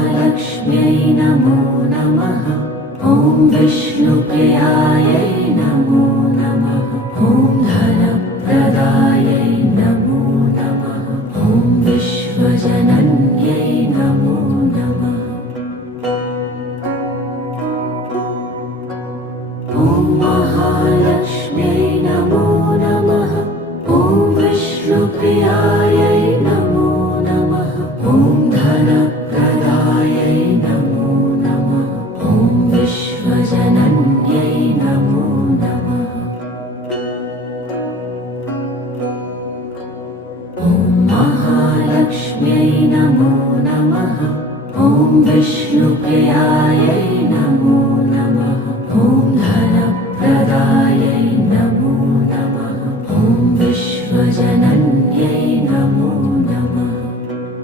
महालक्ष्म्यै नमो नमः। ॐ विष्णुप्रियायै नमो नमः। ॐ धनप्रदायै नमो नमः। ॐ विश्वजनन्यै नमो नमः। ॐ महालक्ष्म्यै नमो नमः। ॐ विष्णुप्रियायै नमो नमः। ॐ धनप्रदायै नमो नमः। ॐ विश्वजनन्यै नमो नमः। ॐ महालक्ष्म्यै नमो नमः। ॐ विष्णुप्रियायै नमो नमः। ॐ